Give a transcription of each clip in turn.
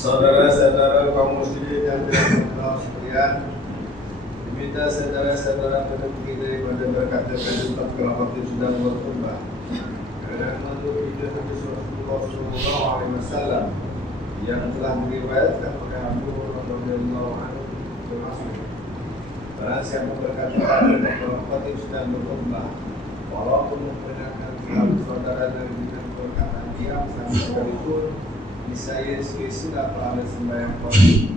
Saudara-saudara kaum muslimin yang dirahmati sekalian, diminta saudara-saudara untuk kita pada berkat tetap kerabat sudah bertambah. Karena menurut video Nabi Sallallahu Alaihi Wasallam yang telah diriwayatkan oleh Abu radhiyallahu anhu termasuk barang siapa berkata tetap kerabat sudah bertambah, walaupun menggunakan saudara dari dengan perkataan diam sama sekalipun saya sudah pada sembahyang pagi.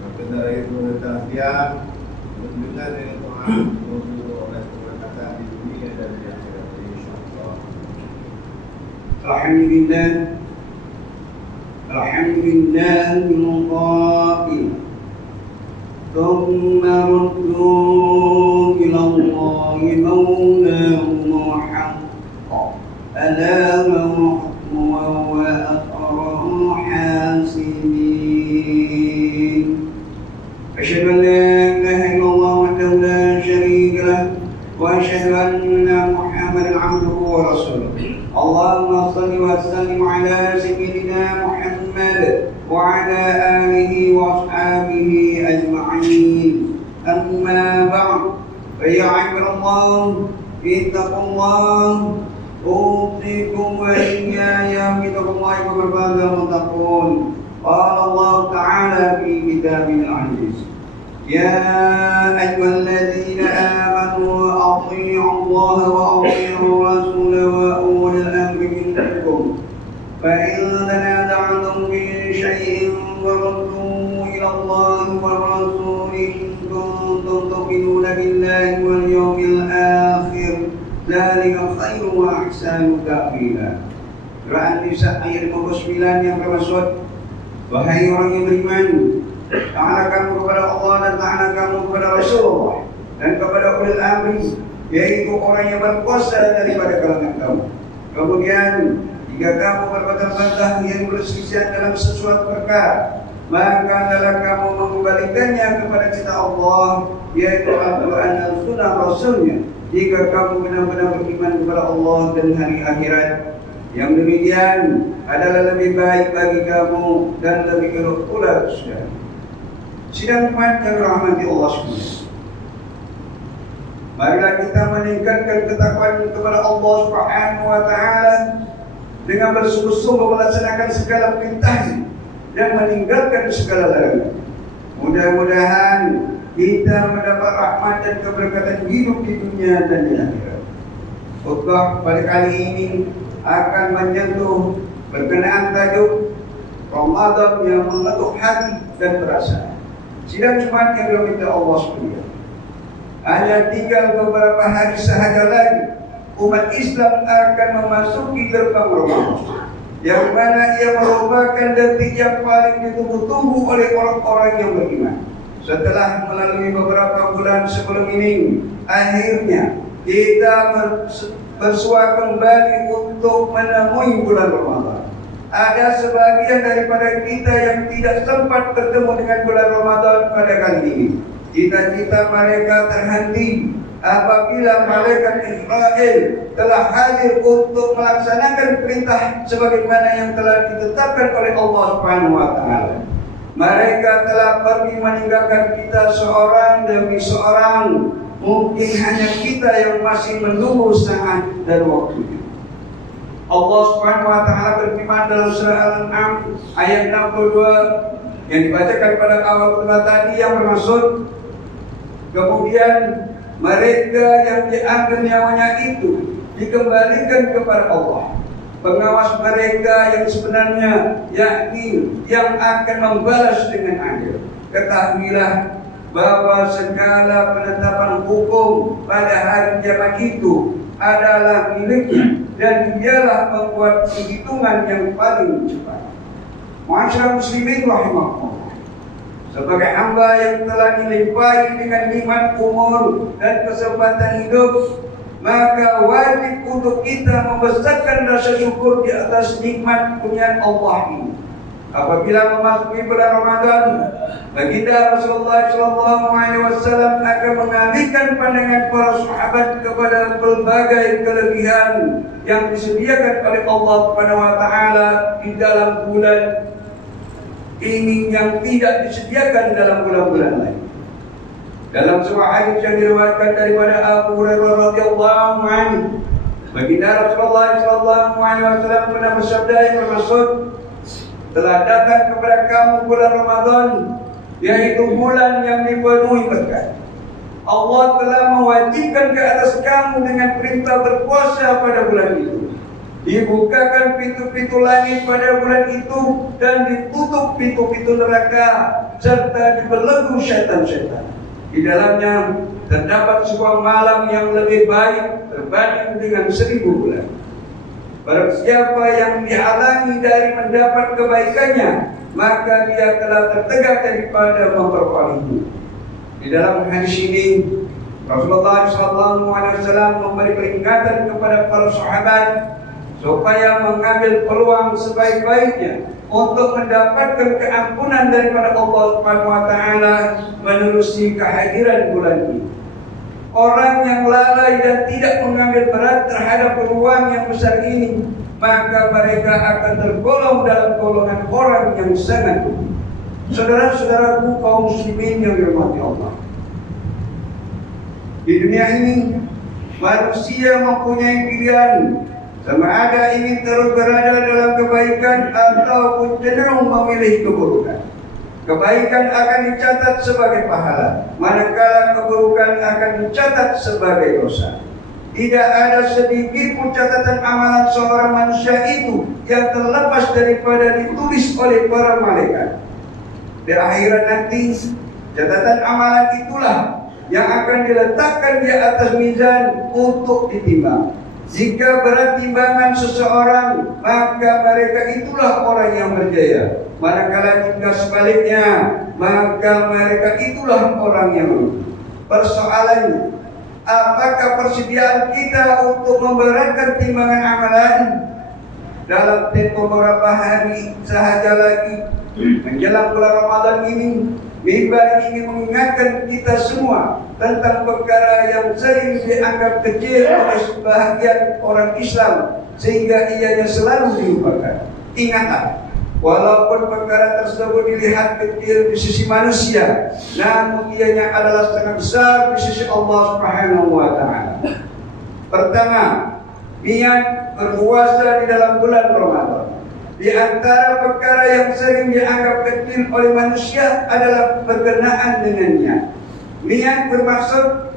Maka dari itu tahdian mendengar dari Tuhan menurut oleh perkataan di dunia dan di akhirat insyaallah. Alhamdulillah qail thumma ruddu ila Allahi mawlahum haqqa ala أشهد أن لا إله إلا الله وحده لا شريك له وأشهد أن محمدا عبده ورسوله اللهم صل وسلم على سيدنا محمد وعلى آله وأصحابه أجمعين أما بعد فيا عباد الله اتقوا الله أوصيكم وإياي بتقوى الله وبالباب المتقون قال الله تعالى في كتابه العزيز يا أيها الذين آمنوا أطيعوا الله وأطيعوا الرسول وأولي الأمر منكم فإن تنازعتم في شيء فردوه إلى الله والرسول إن كنتم تؤمنون بالله واليوم الآخر ذلك خير وأحسن تأويلا. Quran Nisa ayat 59 yang bermaksud, wahai orang yang beriman, taatlah kamu kepada Allah dan taatlah kamu kepada Rasulullah dan kepada ulil amri, yaitu orang yang berkuasa daripada kalangan kamu. Kemudian jika kamu berbantah-bantah yang berselisihan dalam sesuatu perkara, maka adalah kamu mengembalikannya kepada cita Allah, yaitu Al-Quran dan Sunnah Rasulnya. Jika kamu benar-benar beriman kepada Allah dan hari akhirat, yang demikian adalah lebih baik bagi kamu dan lebih elok pula sudah. Sidang umat yang rahmati Allah SWT, marilah kita meningkatkan ketakwaan kepada Allah Subhanahu wa Ta'ala dengan bersungguh-sungguh melaksanakan segala perintahnya dan meninggalkan segala larangan. Mudah-mudahan kita mendapat rahmat dan keberkatan hidup di dunia dan di akhirat. Khutbah pada kali ini akan menyentuh berkenaan tajuk Ramadan yang mengetuk hati dan perasaan. Sidang Jumat yang dirahmati Allah sekalian, hanya tinggal beberapa hari sahaja lagi umat Islam akan memasuki gerbang Ramadan, yang mana ia merupakan detik yang paling ditunggu-tunggu oleh orang-orang yang beriman. Setelah melalui beberapa bulan sebelum ini, akhirnya kita bersua kembali untuk menemui bulan Ramadan. Ada sebagian daripada kita yang tidak sempat bertemu dengan bulan Ramadan pada kali ini. Cita-cita mereka terhenti apabila malaikat Israel telah hadir untuk melaksanakan perintah sebagaimana yang telah ditetapkan oleh Allah Subhanahu wa Ta'ala. Mereka telah pergi meninggalkan kita seorang demi seorang. Mungkin hanya kita yang masih menunggu saat dan waktunya. Allah Subhanahu wa Ta'ala berfirman dalam surah Al-An'am ayat 62 yang dibacakan pada awal khutbah tadi, yang bermaksud, kemudian mereka yang diambil nyawanya itu dikembalikan kepada Allah, pengawas mereka yang sebenarnya, yakni yang akan membalas dengan adil. Ketahuilah bahwa segala penetapan hukum pada hari kiamat itu adalah miliknya dan dialah membuat perhitungan yang paling cepat. Masyarakat muslimin rahimahullah, sebagai hamba yang telah dilimpahi dengan nikmat umur dan kesempatan hidup, maka wajib untuk kita membesarkan rasa syukur di atas nikmat punya Allah ini. Apabila memasuki bulan Ramadan, baginda Rasulullah SAW akan mengalihkan pandangan para sahabat kepada berbagai kelebihan yang disediakan oleh Allah Subhanahu wa Ta'ala di dalam bulan Ini yang tidak disediakan dalam bulan-bulan lain. Dalam sebuah hadis yang diriwayatkan daripada Abu Hurairah radhiyallahu anhu, baginda Rasulullah sallallahu alaihi wasallam pernah bersabda yang bermaksud, telah datang kepada kamu bulan Ramadan, yaitu bulan yang dipenuhi berkah. Allah telah mewajibkan ke atas kamu dengan perintah berpuasa pada bulan itu. Dibukakan pintu-pintu langit pada bulan itu dan ditutup pintu-pintu neraka serta dibelenggu syaitan-syaitan. Di dalamnya terdapat sebuah malam yang lebih baik berbanding dengan 1000 bulan. Barang siapa yang dihalangi dari mendapat kebaikannya, maka dia telah tertegak daripada memperolehnya. Di dalam hadis ini, Rasulullah SAW memberi peringatan kepada para sahabat supaya mengambil peluang sebaik-baiknya untuk mendapatkan keampunan daripada Allah Subhanahu wa taala menerusi kehadiran bulan ini. Orang yang lalai dan tidak mengambil berat terhadap peluang yang besar ini, maka mereka akan tergolong dalam golongan orang yang sangat rugi. Saudara-saudaraku kaum muslimin yang dirahmati Allah, di dunia ini manusia mempunyai pilihan, sama ada ingin terus berada dalam kebaikan ataupun cenderung memilih keburukan. Kebaikan akan dicatat sebagai pahala, manakala keburukan akan dicatat sebagai dosa. Tidak ada sedikit pun catatan amalan seorang manusia itu yang terlepas daripada ditulis oleh para malaikat. Di akhirat nanti, catatan amalan itulah yang akan diletakkan di atas mizan untuk ditimbang. Jika berat timbangan seseorang, maka mereka itulah orang yang berjaya. Manakala jika sebaliknya, maka mereka itulah orang yang rugi. Persoalannya, apakah persediaan kita untuk memberatkan timbangan amalan? Dalam tempo beberapa hari sahaja lagi menjelang bulan Ramadan ini, mimbar ingin mengingatkan kita semua tentang perkara yang sering dianggap kecil oleh sebahagian orang Islam sehingga ianya selalu dilupakan. Ingatlah, walaupun perkara tersebut dilihat kecil di sisi manusia, namun ianya adalah sangat besar di sisi Allah Subhanahu wa taala. Pertama, niat berpuasa di dalam bulan Ramadan. Di antara perkara yang sering dianggap kecil oleh manusia adalah berkenaan dengan niat. Niat bermaksud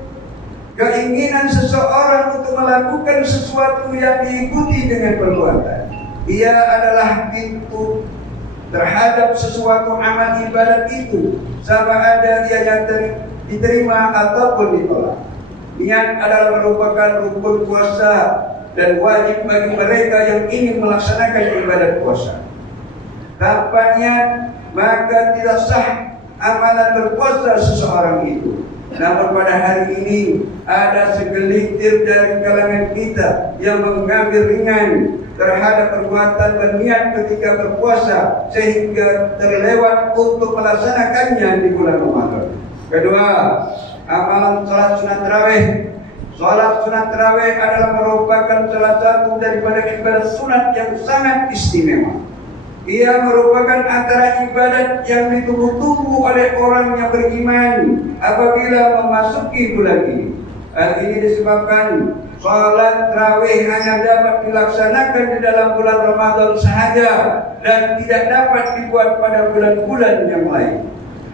keinginan seseorang untuk melakukan sesuatu yang diikuti dengan perbuatan. Ia adalah pintu terhadap sesuatu amal ibadat itu, sama ada ia diterima ataupun ditolak. Niat adalah merupakan rukun puasa dan wajib bagi mereka yang ingin melaksanakan ibadat puasa. Tanpa niat, maka tidak sah amalan berpuasa seseorang itu. Namun pada hari ini ada segelintir dari kalangan kita yang mengambil ringan terhadap perbuatan berniat ketika berpuasa sehingga terlewat untuk melaksanakannya di bulan Ramadan. Kedua, amalan salat sunat tarawih. Salat sunat tarawih adalah merupakan salah satu daripada ibadat sunat yang sangat istimewa. Ia merupakan antara ibadat yang ditunggu-tunggu oleh orang yang beriman apabila memasuki bulan ini. Hal ini disebabkan salat tarawih hanya dapat dilaksanakan di dalam bulan Ramadan sahaja dan tidak dapat dibuat pada bulan-bulan yang lain.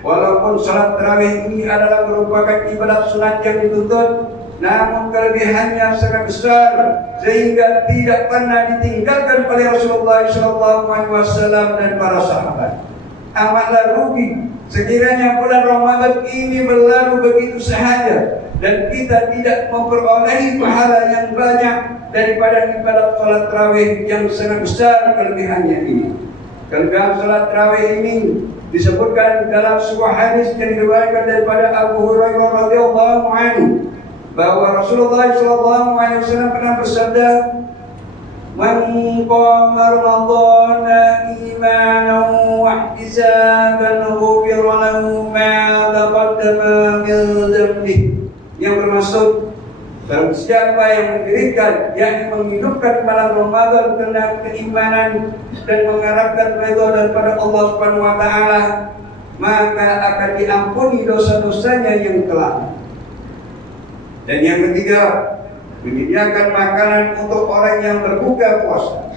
Walaupun salat tarawih ini adalah merupakan ibadat sunat yang dituntut, namun kelebihannya sangat besar sehingga tidak pernah ditinggalkan oleh Rasulullah SAW dan para sahabat. Amatlah rugi sekiranya bulan Ramadan ini berlalu begitu sahaja dan kita tidak memperolehi pahala yang banyak daripada ibadat salat tarawih yang sangat besar kelebihannya ini. Kelebihan salat tarawih ini disebutkan dalam sebuah hadis yang diriwayatkan daripada Abu Hurairah radhiyallahu anhu bahwa Rasulullah SAW pernah bersabda, "Man qama Ramadhana imanan wa ihtisaban ghufira lahu ma taqaddama min dhanbihi." Yang bermaksud, Barang siapa yang mendirikan, yakni menghidupkan malam Ramadan dengan keimanan dan mengharapkan ridha daripada Allah Subhanahu wa taala, maka akan diampuni dosa-dosanya yang telah. Dan yang ketiga, menyediakan makanan untuk orang yang berbuka puasa.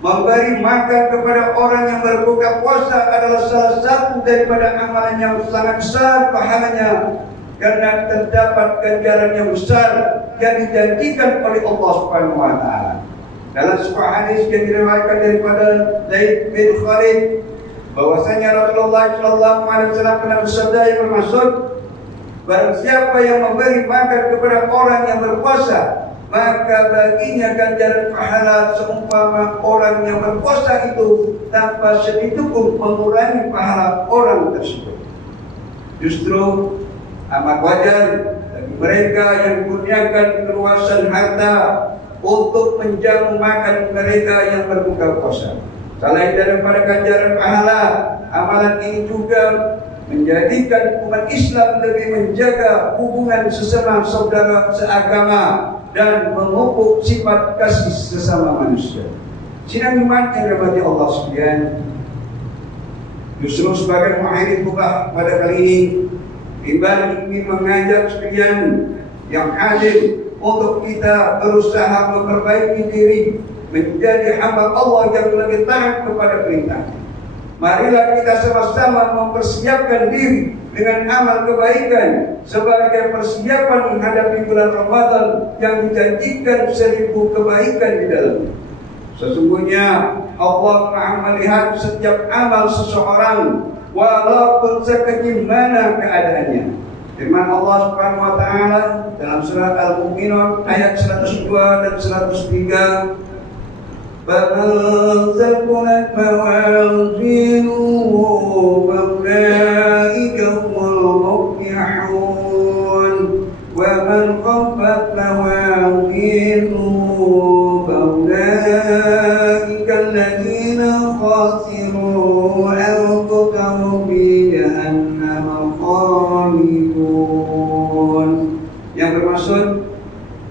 Memberi makan kepada orang yang berbuka puasa adalah salah satu daripada amalan yang sangat besar pahalanya, karena terdapat ganjaran yang besar yang dijanjikan oleh Allah Subhanahu wa taala. Dalam sebuah hadis yang diriwayatkan daripada Zaid bin Khalid, bahwasanya Rasulullah sallallahu alaihi wasallam pernah bersabda yang bermaksud, barang siapa yang memberi makan kepada orang yang berpuasa, maka baginya ganjaran pahala seumpama orang yang berpuasa itu tanpa sedikit pun mengurangi pahala orang tersebut. Justru amat wajar bagi mereka yang dikurniakan keluasan harta untuk menjamu makan mereka yang berbuka puasa. Selain daripada ganjaran pahala, amalan ini juga menjadikan umat Islam lebih menjaga hubungan sesama saudara seagama dan memupuk sifat kasih sesama manusia. Sidang iman yang dirahmati Allah sekalian, justru sebagai muhairid buka pada kali ini, Iban ingin mengajak sekalian yang hadir untuk kita berusaha memperbaiki diri menjadi hamba Allah yang lebih taat kepada perintah. Marilah kita sama-sama mempersiapkan diri dengan amal kebaikan sebagai persiapan menghadapi bulan Ramadan yang dijanjikan 1000 kebaikan di dalamnya. Sesungguhnya Allah Maha melihat setiap amal seseorang walaupun sekecil mana keadaannya. Firman Allah Subhanahu wa taala dalam surat Al-Mu'minun ayat 102 dan 103, فَمَنْ ثَقُلَتْ مَوَازِينُهُ فَأُولَئِكَ هُمُ الْمُفْلِحُونَ وَمَنْ خَفَّتْ مَوَازِينُهُ فَأُولَئِكَ الَّذِينَ خَسِرُوا أَنفُسَهُمْ فِي جَهَنَّمَ خَالِدُونَ. Yang bermaksud,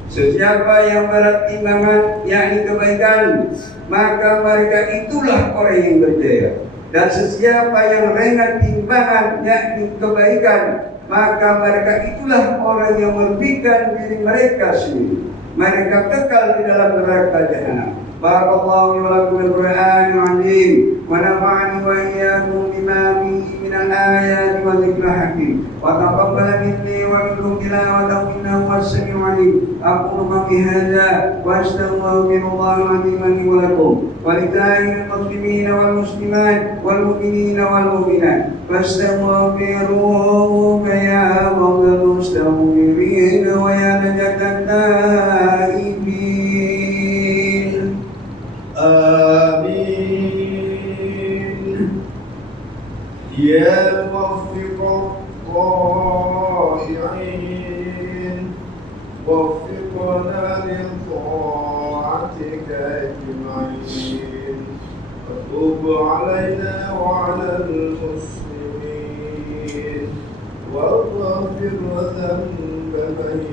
sesiapa yang berat timbangan yakni kebaikan, maka mereka itulah orang yang berjaya. Dan sesiapa yang ringan timbangan yakni kebaikan, maka mereka itulah orang yang merugikan diri mereka sendiri. Mereka kekal di dalam neraka jahanam. Barakallahu wa lakum bil Qur'anil azim wa nafa'ani wa iyyakum bima fihi minal ayati wa dzikril hakim wa taqabbal minni wa minkum tilawatahu innahu was-sami'ul 'alim. Aqulu qawli hadza wa astaghfirullahal azim li wa lakum wa lisa'iril muslimina wal muslimat wal mu'minina wal mu'minat fastaghfiruhu ya rabbal mustaghfirin wa ya najatan taibin. آمين. يا موفق الطائعين وفقنا لطاعتك أجمعين وتب علينا وعلى المسلمين واغفر ذنب من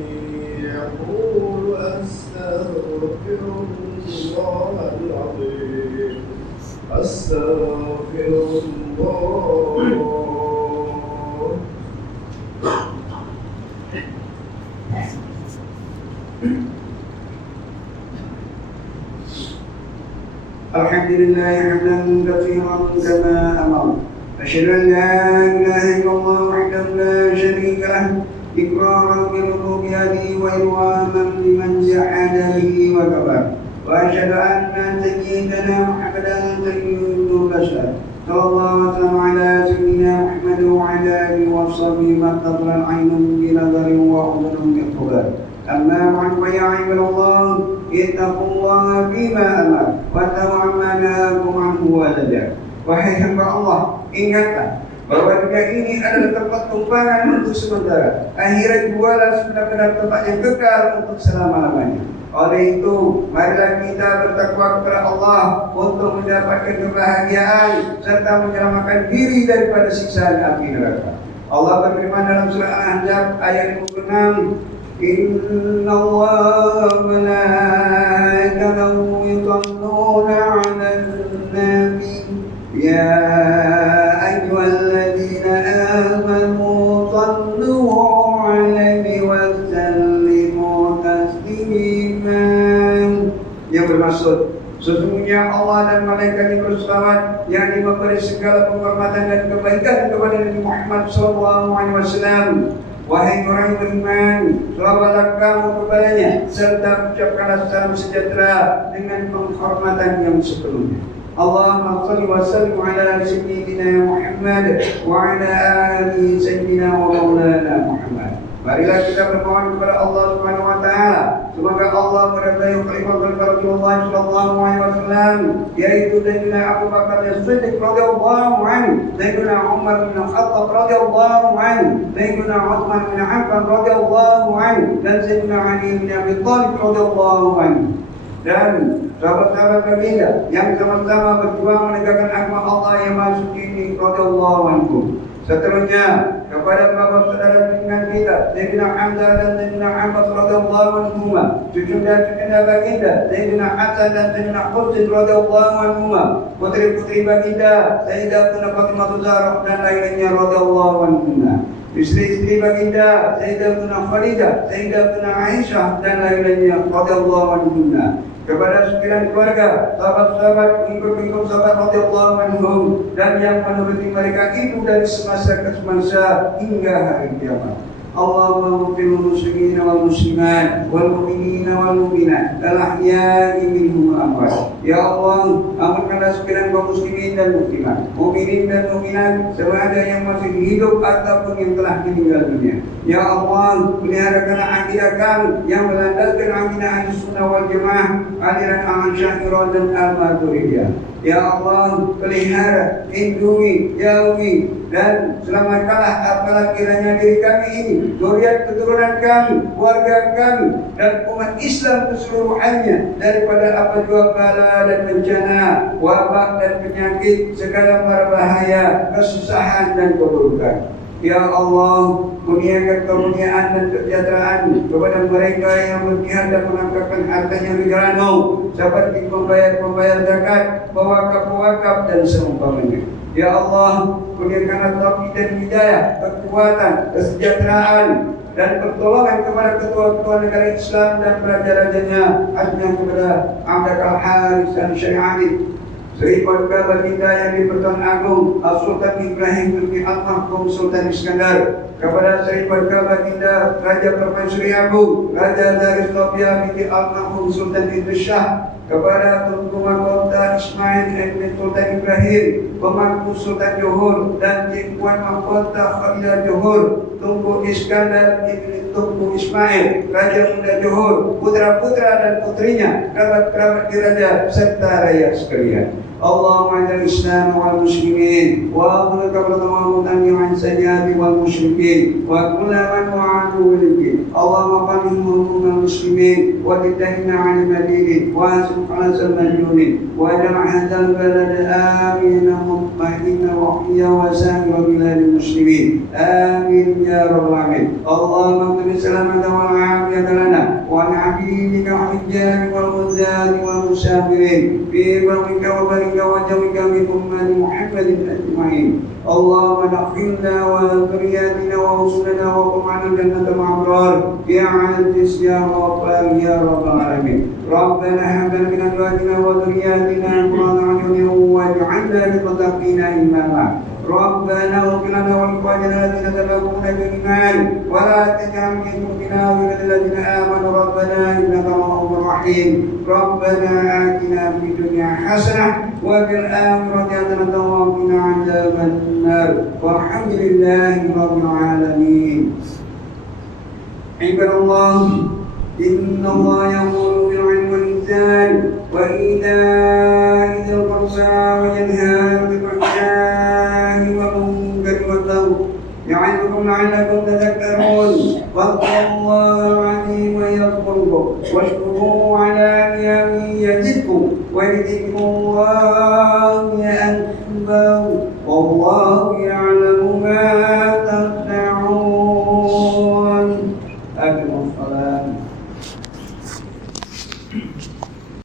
يقول أستغفر الله العظيم أستغفر الله. الحمد لله حمدا كثيرا كما أمر. أشهد أن لا إله إلا الله وحده لا شريك له إقرارا بربوبيته وإرغاما لمن جحد به وكفر. وأشهد أن سيدنا محمدا سيد البشر صلى الله وسلم على سيدنا محمد وعلى آله وصحبه ما اتصل العين بنظر وأذن بخبر. أما بعد فيا عباد الله اتقوا الله فيما أمر واتقوا عما نهاكم عنه وزجر. Wahai hamba Allah, ingatlah bahwa dunia ini adalah tempat tumpangan untuk sementara. Akhirat jualan sebenar-benar tempat yang kekal untuk selama-lamanya. Oleh itu, marilah kita bertakwa kepada Allah untuk mendapatkan kebahagiaan serta menyelamatkan diri daripada siksaan api neraka. Allah berfirman dalam surah Al-Ahzab ayat 56, إن الله وملائكته يصلون على النبي يا أيها الذين آمنوا صلوا عليه وسلموا تسليما. Yang bermaksud, sesungguhnya Allah dan malaikatnya berselawat, yakni memberi segala penghormatan dan kebaikan kepada Nabi Muhammad SAW. Wahai orang yang beriman, selawatlah kamu kepadanya serta ucapkanlah salam sejahtera dengan penghormatan yang sepenuhnya. Allahumma shalli wa sallim ala sayyidina Muhammad wa ala ali sayyidina wa maulana Muhammad. Marilah kita bermohon kepada Allah Subhanahu wa taala, semoga Allah meridai khalifah Rasulullah sallallahu alaihi wasallam, yaitu Sayyidina Abu Bakar As-Siddiq radhiyallahu anhu, Sayyidina Umar bin Khattab radhiyallahu anhu, Sayyidina Utsman bin Affan radhiyallahu anhu, dan Sayyidina Ali bin Abi Thalib radhiyallahu anhu. Dan sahabat-sahabat baginda yang sama-sama berjuang menegakkan agama Allah yang maha suci ini radhiyallahu anhu. Seterusnya kepada bapak saudara junjungan kita Sayyidina Hamzah dan Sayyidina Abbas radhiyallahu anhuma, cucu-cucu baginda Sayyidina Hasan dan Sayyidina Husain radhiyallahu anhuma, putri-putri baginda Sayyidatuna Fatimah Zahra dan lainnya radhiyallahu anhuma, istri-istri baginda Sayyidatuna Khadijah, Sayyidatuna Aisyah dan lainnya radhiyallahu anhuma, kepada sekalian keluarga, sahabat-sahabat, pengikut-pengikut sahabat radhiyallahu anhum, dan yang menuruti mereka itu dari semasa ke semasa hingga hari kiamat. Allahumma ighfir lil muslimin wal muslimat wal mu'minina wal mu'minat al ahya'i minhum wal amwat. Ya Allah, ampunkanlah sekalian kaum muslimin dan muslimat, mukminin dan mukminat, sama ada yang masih hidup ataupun yang telah meninggal dunia. Ya Allah, peliharakanlah akidah kami yang melandaskan akidah Ahlussunnah wal Jamaah, aliran Asy'ariyah dan Al-Maturidiyah. Ya Allah, pelihara, lindungi, jauhi, dan selamatkanlah apalah kiranya diri kami ini, zuriat keturunan kami, keluarga kami, dan umat Islam keseluruhannya daripada apa jua bala dan bencana, wabak dan penyakit, segala mara bahaya, kesusahan dan keburukan. Ya Allah, kurniakan kemuliaan dan kesejahteraan kepada mereka yang berjihad dan menangkapkan hartanya di jalan-Mu, seperti pembayar-pembayar zakat, pewakaf-pewakaf dan seumpamanya. Ya Allah, kurniakanlah taufik dan hidayah, kekuatan, kesejahteraan dan pertolongan kepada ketua-ketua negara Islam dan raja-rajanya, khasnya kepada Abd al-Haris al-Syari'ani, Sri Paduka Baginda yang di-Pertuan Agung Sultan Ibrahim bin Al-Mahfum Sultan Iskandar, kepada Sri Paduka Baginda Raja Permaisuri Agung Raja dari Sofia bin Al-Mahfum Sultan Idris Shah, kepada Tunku Mahkota Ismail bin Sultan Ibrahim, Pemangku Sultan Johor, dan Tuan Mahkota Khalilah Johor, Tunku Iskandar bin Tunku Ismail, Raja Muda Johor, putra-putra dan putrinya, kerabat-kerabat diraja serta rakyat sekalian. Allahumma a'izz al-Islam wal muslimin wa aghnina wal mutami'an sayyati wal musyrikin wa kullu man wa'adu lil Allahumma qannihum minal muslimin wa bidahna 'ala madinin wa subhana al-majnun wa jama' hadzal balad amina mutma'inna wa hiya wa sa'ir bilad muslimin amin ya rabbal alamin. Allahumma qul salamatan wa 'afiyatan lana wa li'abidika al-hijjan wal mudzan wal musafirin fi barika wa وجوك من أمة محمد أجمعين. اللهم نقلنا وذرياتنا وأصولنا وقمعنا الجنة مع أبرار يا عزيز يا غفار يا رب العالمين. ربنا هب لنا من أزواجنا وذرياتنا قرة أعين واجعلنا للمتقين إماما. ربنا اغفر لنا ولإخواننا الذين سبقونا بالإيمان ولا تجعل في قلوبنا غلا للذين آمنوا ربنا إنك رؤوف رحيم. ربنا آتنا في الدنيا حسنة وفي الآخرة حسنة وقنا عذاب النار والحمد لله رب العالمين. عباد الله، إن الله يأمر بالعدل والإحسان وإيتاء ذي القربى وينهى عن الفحشاء والمنكر والبغي يعظكم لعلكم تذكرون. واذكروا الله العظيم يذكركم واشكروه على نعمه يزدكم ولذكر الله أكبر والله يعلم ما